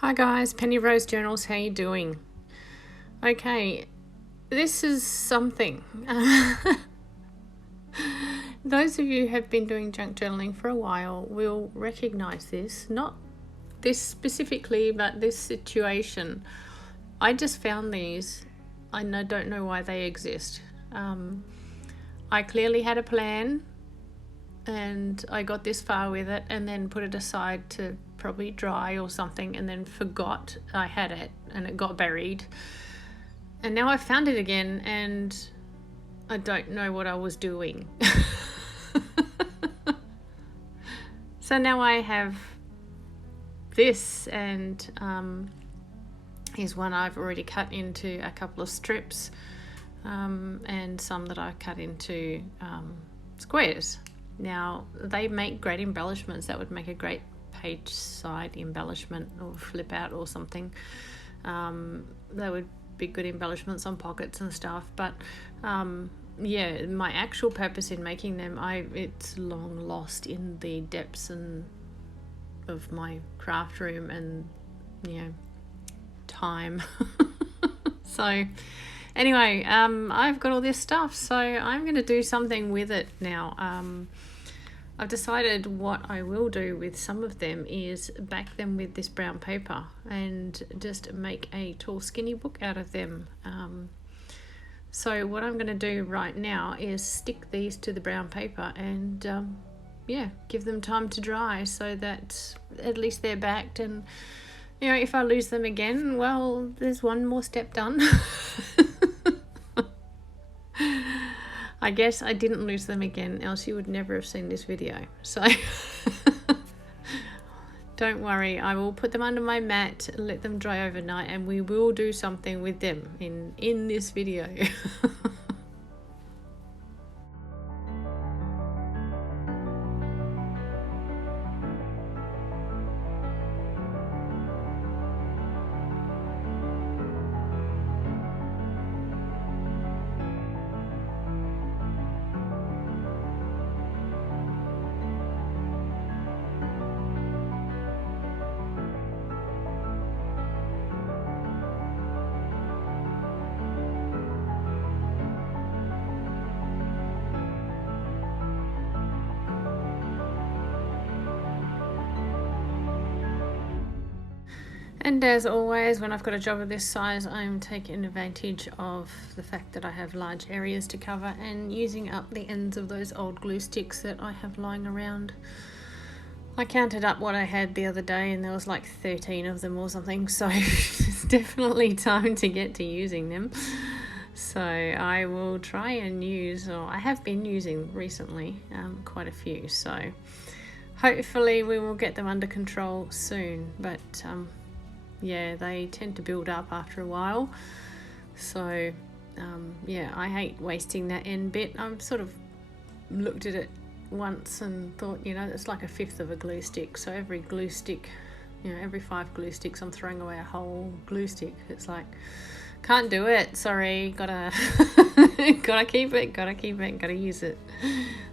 Hi guys, Penny Rose Journals, how you doing? Okay, this is something. Those of you who have been doing junk journaling for a while will recognize this, not this specifically, but this situation. I just found these. Don't know why they exist. I clearly had a plan and I got this far with it and then put it aside to probably dry or something, and then forgot I had it and it got buried, and now I found it again and I don't know what I was doing. So now I have this, and here's one I've already cut into a couple of strips, and some that I cut into squares. Now they make great embellishments. That would make a great page side embellishment or flip out or something. They would be good embellishments on pockets and stuff, but yeah, my actual purpose in making them, it's long lost in the depths of my craft room and time. So anyway, I've got all this stuff, so I'm going to do something with it now. I've decided what I will do with some of them is back them with this brown paper and just make a tall skinny book out of them. So what I'm going to do right now is stick these to the brown paper and give them time to dry so that at least they're backed, and if I lose them again, well, there's one more step done. I guess I didn't lose them again, else you would never have seen this video. So don't worry, I will put them under my mat, let them dry overnight, and we will do something with them in this video. And as always, when I've got a job of this size, I'm taking advantage of the fact that I have large areas to cover and using up the ends of those old glue sticks that I have lying around. I counted up what I had the other day and there was like 13 of them or something, so it's definitely time to get to using them. So I will try and use, or I have been using recently, quite a few, so hopefully we will get them under control soon. But yeah, they tend to build up after a while, so yeah, I hate wasting that end bit. I've sort of looked at it once and thought, it's like 1/5 of a glue stick, so every glue stick, every 5 glue sticks I'm throwing away a whole glue stick. It's like, can't do it, sorry, gotta gotta keep it, gotta use it.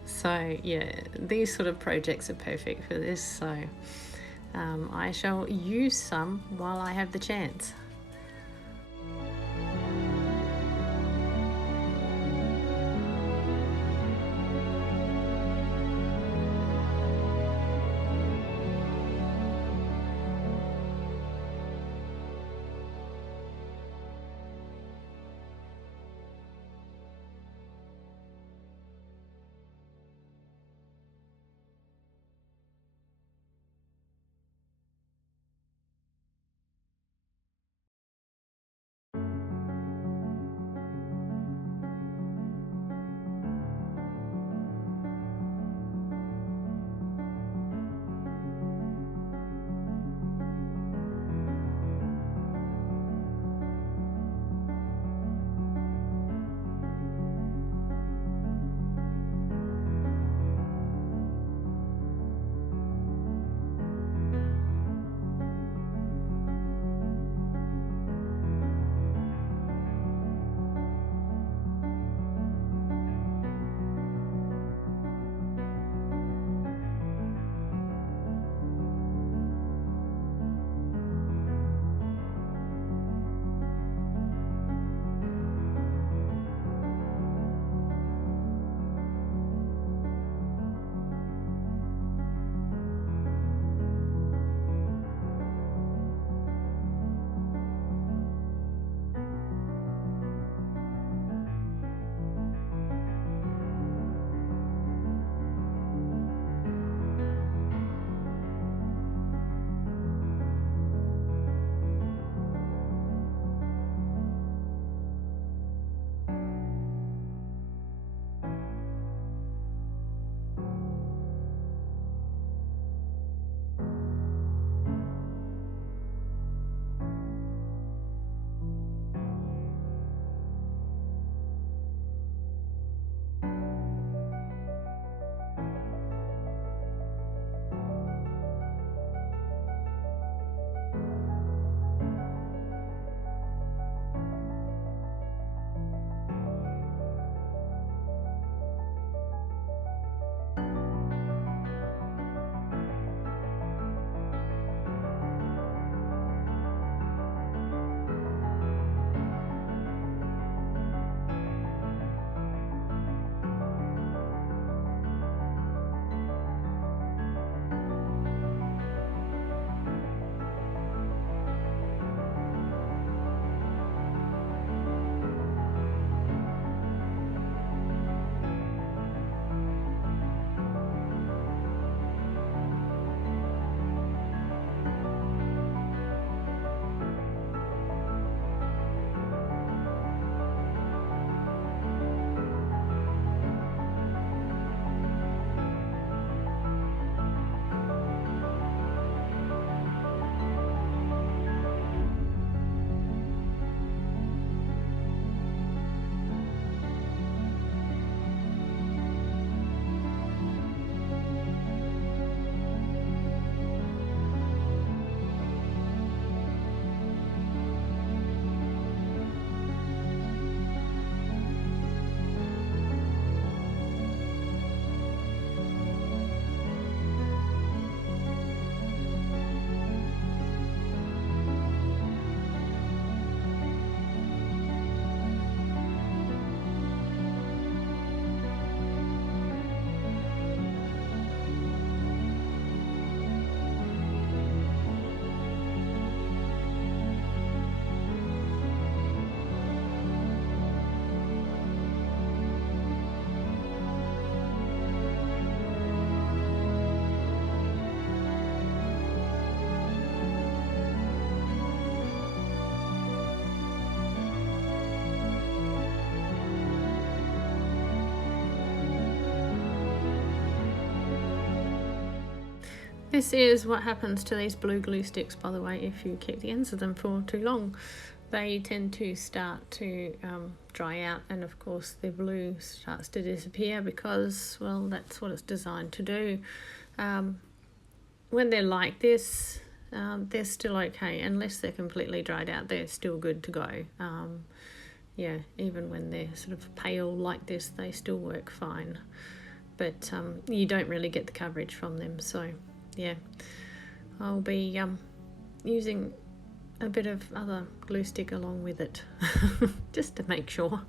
So yeah, these sort of projects are perfect for this, so I shall use some while I have the chance. This is what happens to these blue glue sticks, by the way, if you keep the ends of them for too long. They tend to start to dry out, and of course the blue starts to disappear because, well, that's what it's designed to do. When they're like this, they're still okay. Unless they're completely dried out, they're still good to go. Yeah, even when they're sort of pale like this, they still work fine. But you don't really get the coverage from them. So, yeah, I'll be using a bit of other glue stick along with it, just to make sure.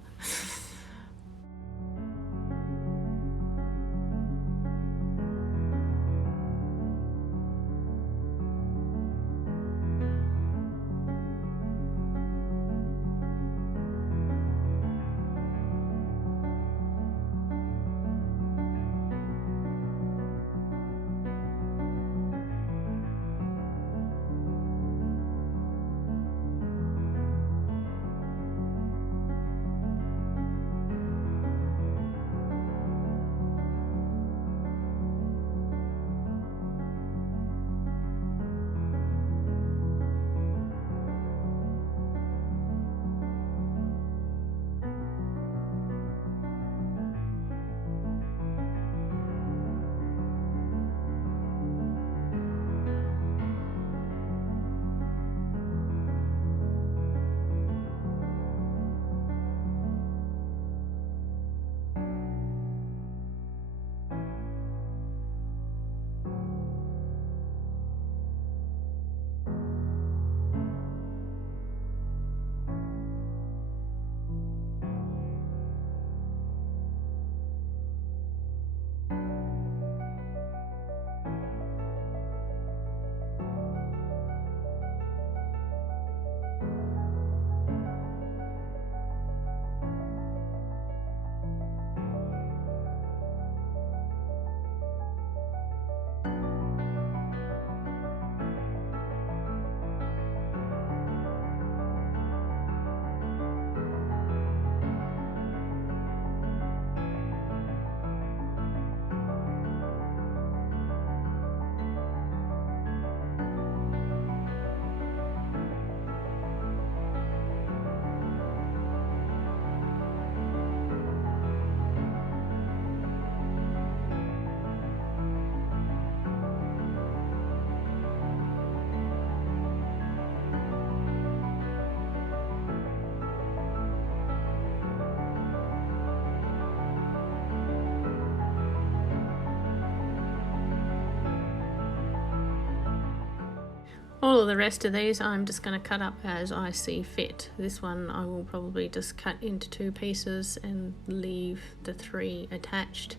All of the rest of these I'm just going to cut up as I see fit. This one I will probably just cut into 2 pieces and leave the 3 attached.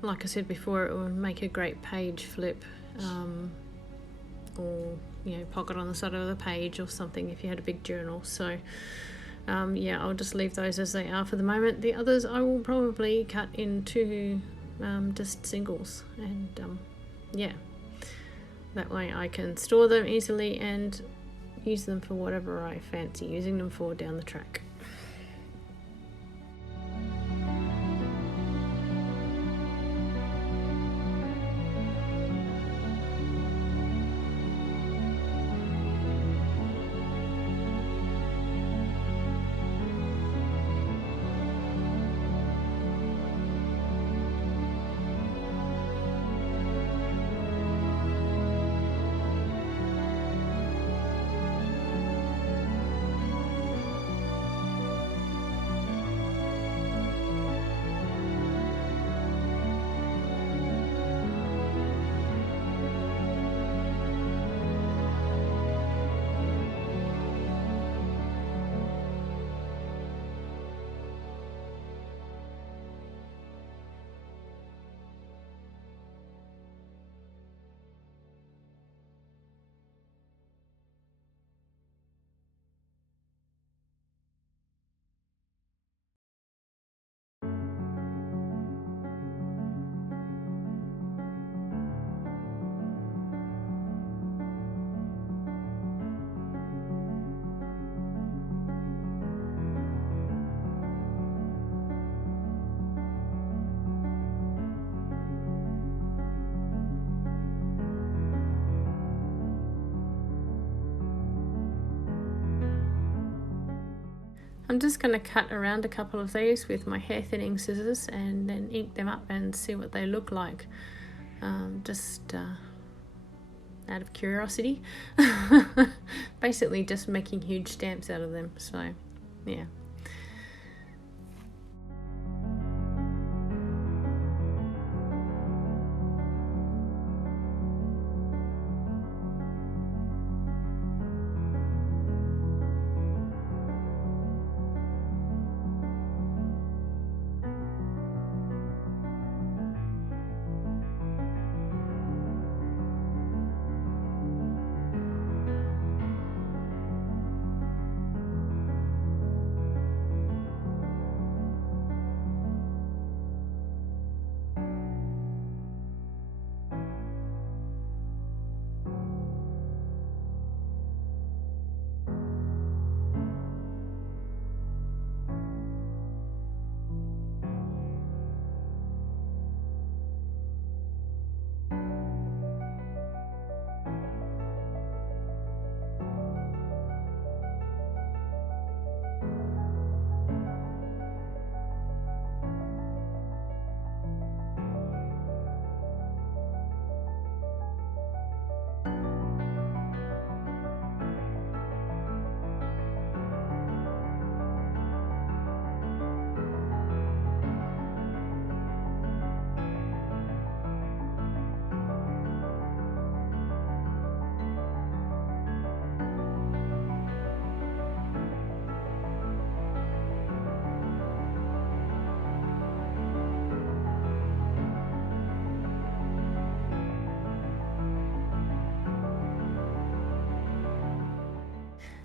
Like I said before, it will make a great page flip, or pocket on the side of the page or something if you had a big journal. So yeah, I'll just leave those as they are for the moment. The others I will probably cut into just singles, and yeah, that way I can store them easily and use them for whatever I fancy using them for down the track. I'm just going to cut around a couple of these with my hair thinning scissors and then ink them up and see what they look like. Just out of curiosity. Basically just making huge stamps out of them, so yeah.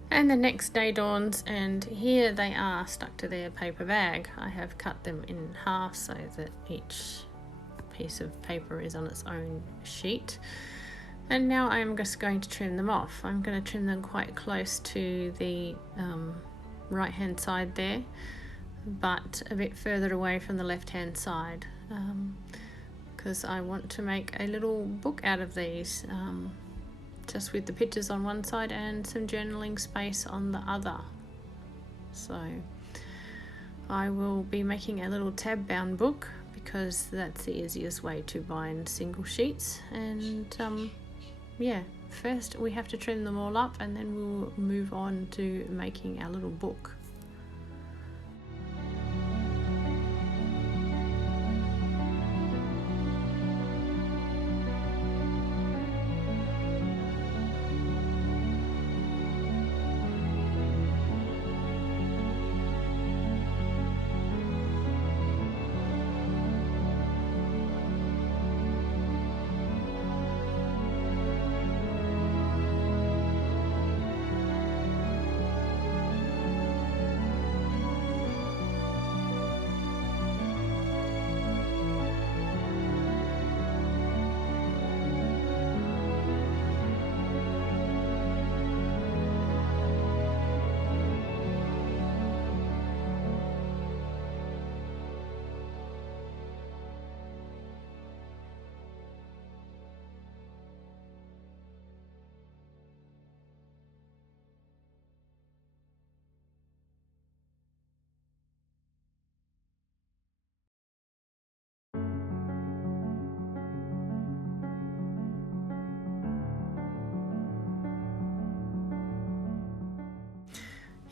And the next day dawns, and here they are stuck to their paper bag. I have cut them in half so that each piece of paper is on its own sheet. And now I'm just going to trim them off. I'm going to trim them quite close to the right hand side there, but a bit further away from the left hand side, because I want to make a little book out of these. Just with the pictures on one side and some journaling space on the other. So I will be making a little tab bound book because that's the easiest way to bind single sheets. And yeah, first we have to trim them all up and then we'll move on to making our little book.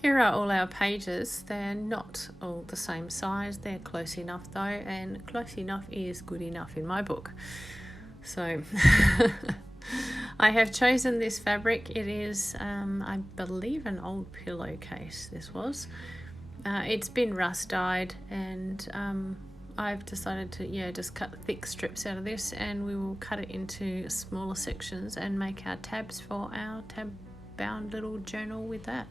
Here are all our pages. They're not all the same size. They're close enough though, and close enough is good enough in my book. So I have chosen this fabric. It is, I believe, an old pillowcase, this was. It's been rust dyed, and I've decided to just cut thick strips out of this, and we will cut it into smaller sections and make our tabs for our tab bound little journal with that.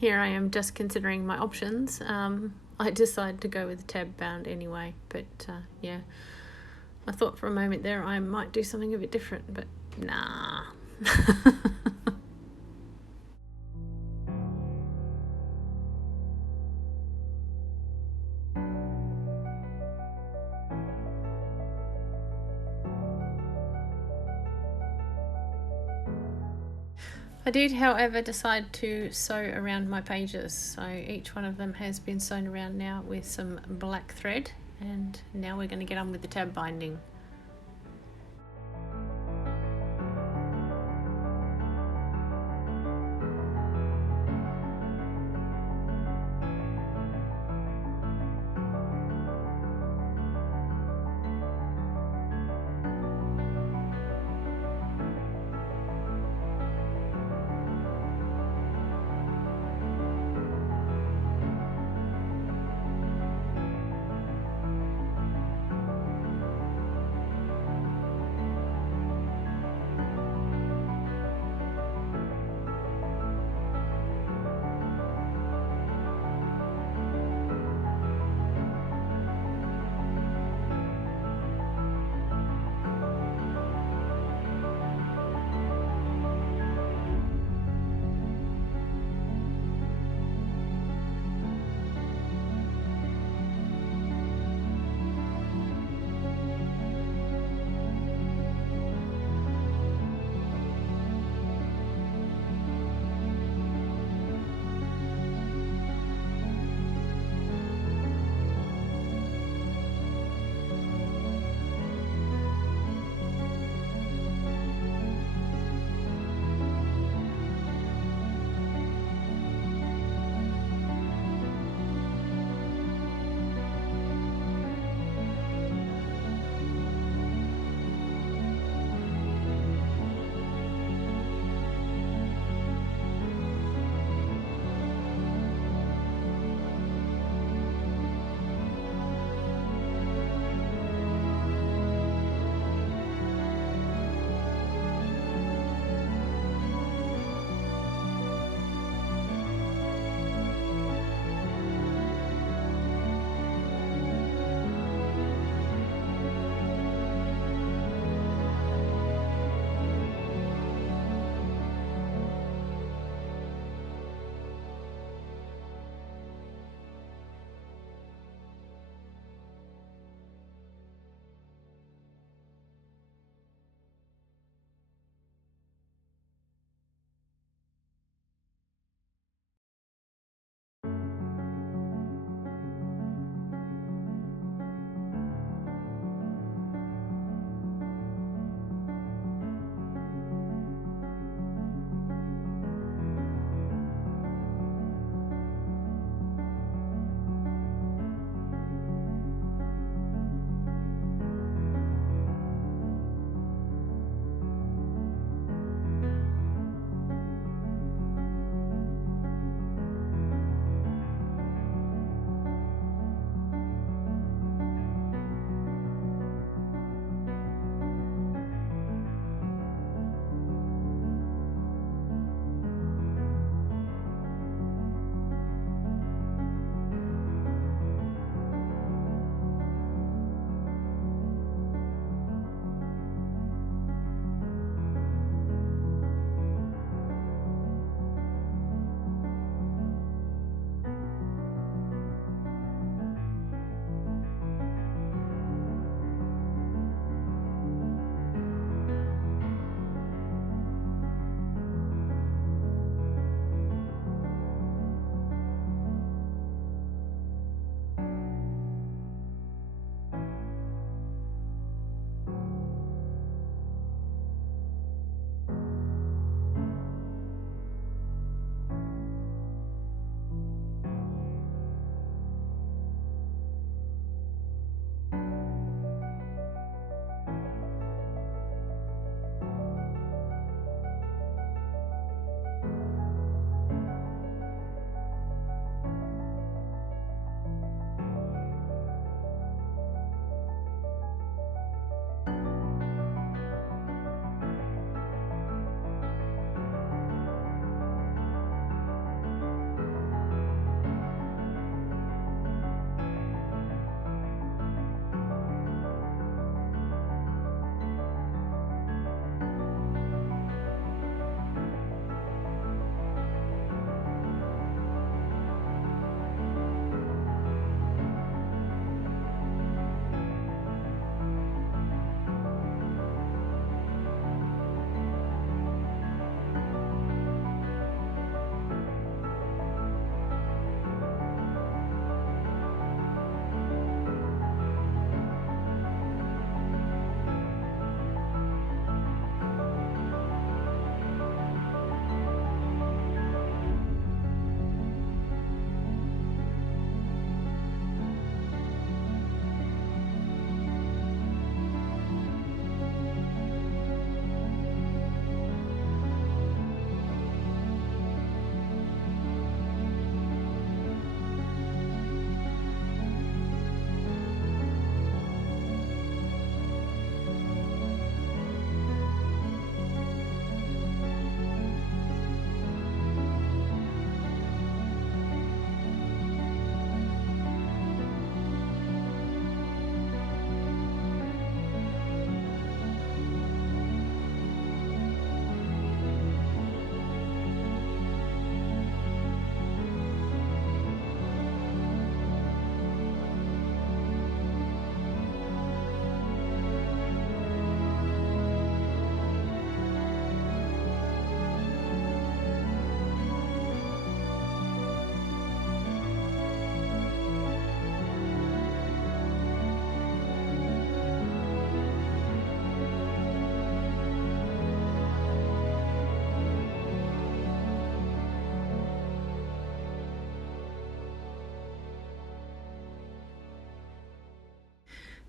here I am just considering my options. I decided to go with the tab bound anyway, but yeah, I thought for a moment there I might do something a bit different, but nah. I did, however, decide to sew around my pages, so each one of them has been sewn around now with some black thread, and now we're going to get on with the tab binding.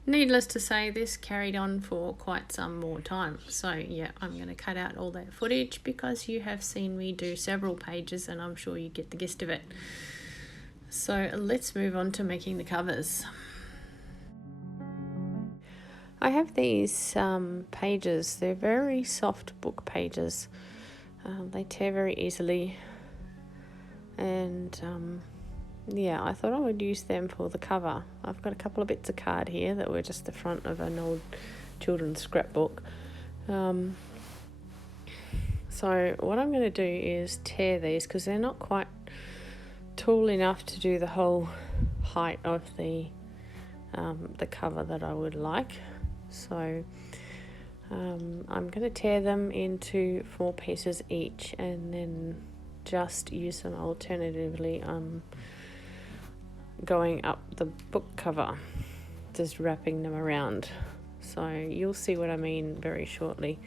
Needless to say, this carried on for quite some more time. So yeah, I'm going to cut out all that footage because you have seen me do several pages and I'm sure you get the gist of it. So let's move on to making the covers. I have these pages. They're very soft book pages. They tear very easily, and yeah, I thought I would use them for the cover. I've got a couple of bits of card here that were just the front of an old children's scrapbook. So what I'm going to do is tear these because they're not quite tall enough to do the whole height of the cover that I would like. So I'm going to tear them into 4 pieces each and then just use them alternatively going up the book cover, just wrapping them around. So you'll see what I mean very shortly.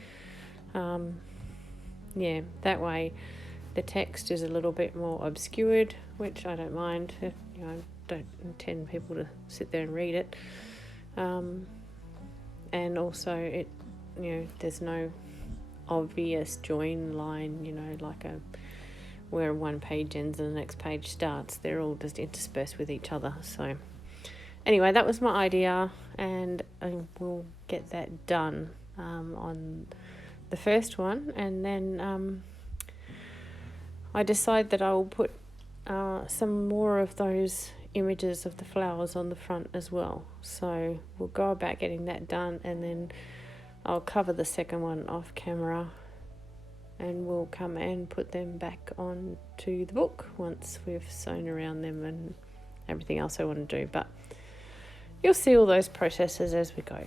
Yeah, that way the text is a little bit more obscured, which I don't mind. I don't intend people to sit there and read it. And also it, there's no obvious join line, like where one page ends and the next page starts. They're all just interspersed with each other. So anyway, that was my idea, and we'll get that done on the first one, and then I decide that I will put some more of those images of the flowers on the front as well. So we'll go about getting that done, and then I'll cover the second one off camera, and we'll come and put them back on to the book once we've sewn around them and everything else I want to do. But you'll see all those processes as we go.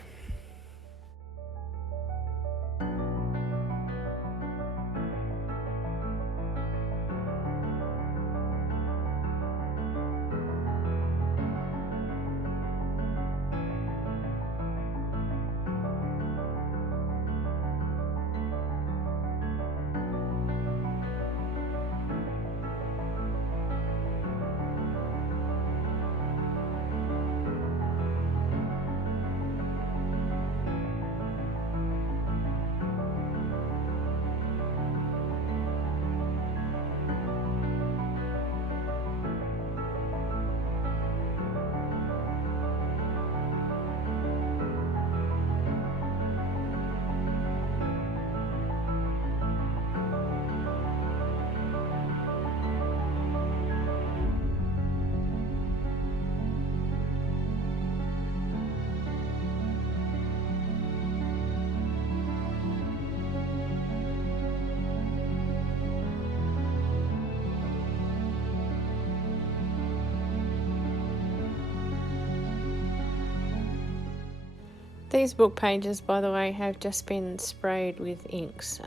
These book pages, by the way, have just been sprayed with inks.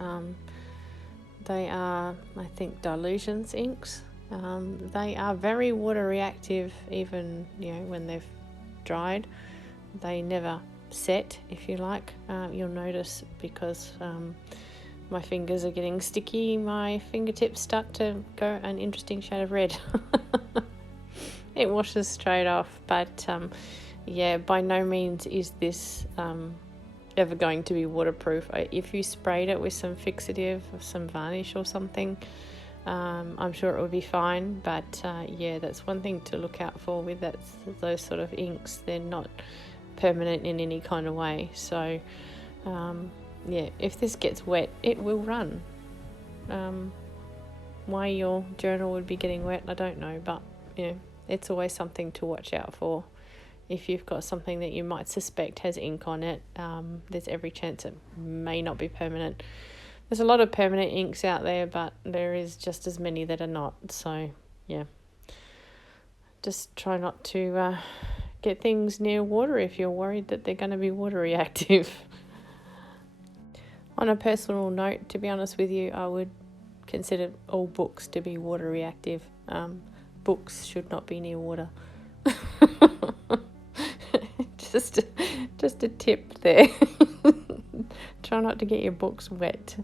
They are, I think, Dilutions inks. They are very water reactive, even when they've dried. They never set, if you like. You'll notice because my fingers are getting sticky, my fingertips start to go an interesting shade of red. It washes straight off, but yeah, by no means is this ever going to be waterproof. If you sprayed it with some fixative or some varnish or something, I'm sure it would be fine. But yeah, that's one thing to look out for with those sort of inks. They're not permanent in any kind of way. So yeah, if this gets wet, it will run. Why your journal would be getting wet, I don't know, but it's always something to watch out for. If you've got something that you might suspect has ink on it, there's every chance it may not be permanent. There's a lot of permanent inks out there, but there is just as many that are not. So, yeah. Just try not to get things near water if you're worried that they're going to be water reactive. On a personal note, to be honest with you, I would consider all books to be water reactive. Books should not be near water. Just a tip there. Try not to get your books wet.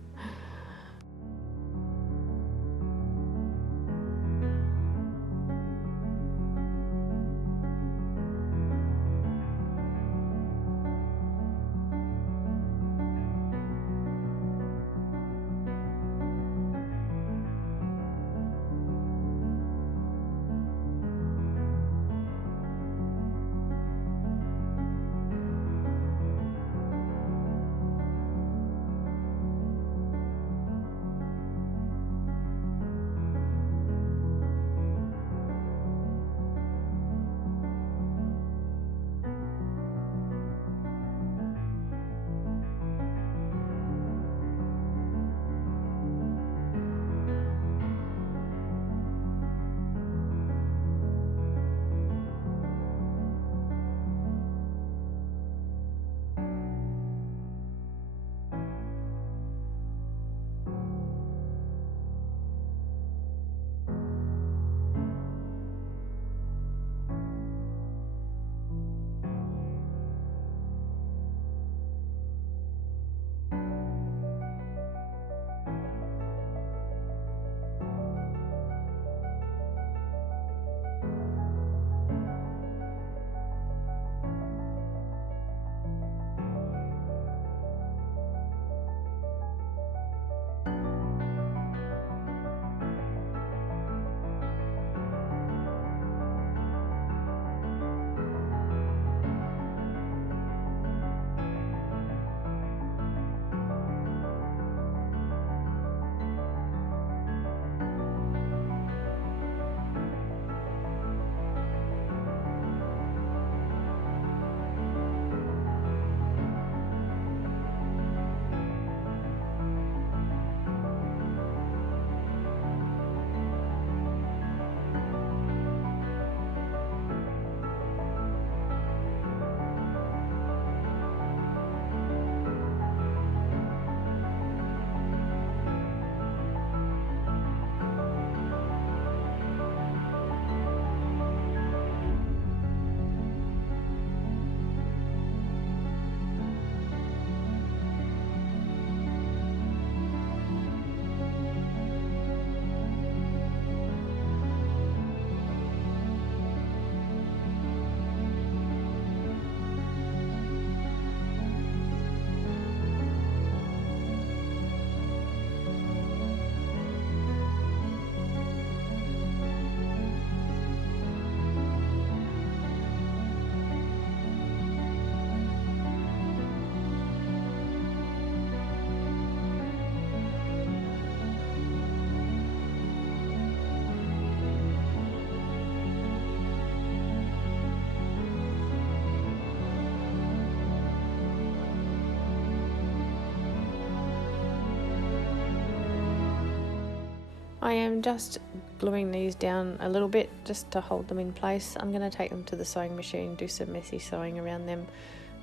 I am just gluing these down a little bit just to hold them in place. I'm going to take them to the sewing machine, do some messy sewing around them,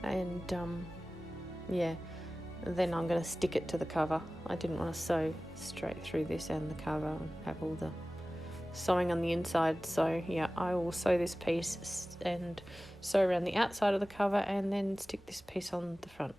and yeah, then I'm going to stick it to the cover. I didn't want to sew straight through this and the cover and have all the sewing on the inside, so yeah, I will sew this piece and sew around the outside of the cover and then stick this piece on the front.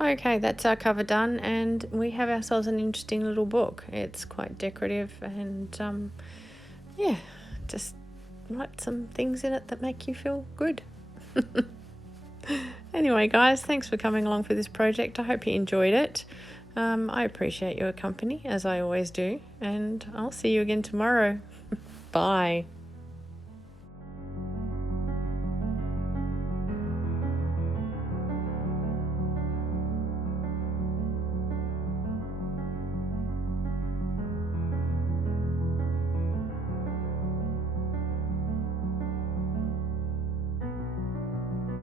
Okay, that's our cover done, and we have ourselves an interesting little book. It's quite decorative, and yeah, just write some things in it that make you feel good. Anyway, guys, thanks for coming along for this project. I hope you enjoyed it. I appreciate your company, as I always do, and I'll see you again tomorrow. Bye.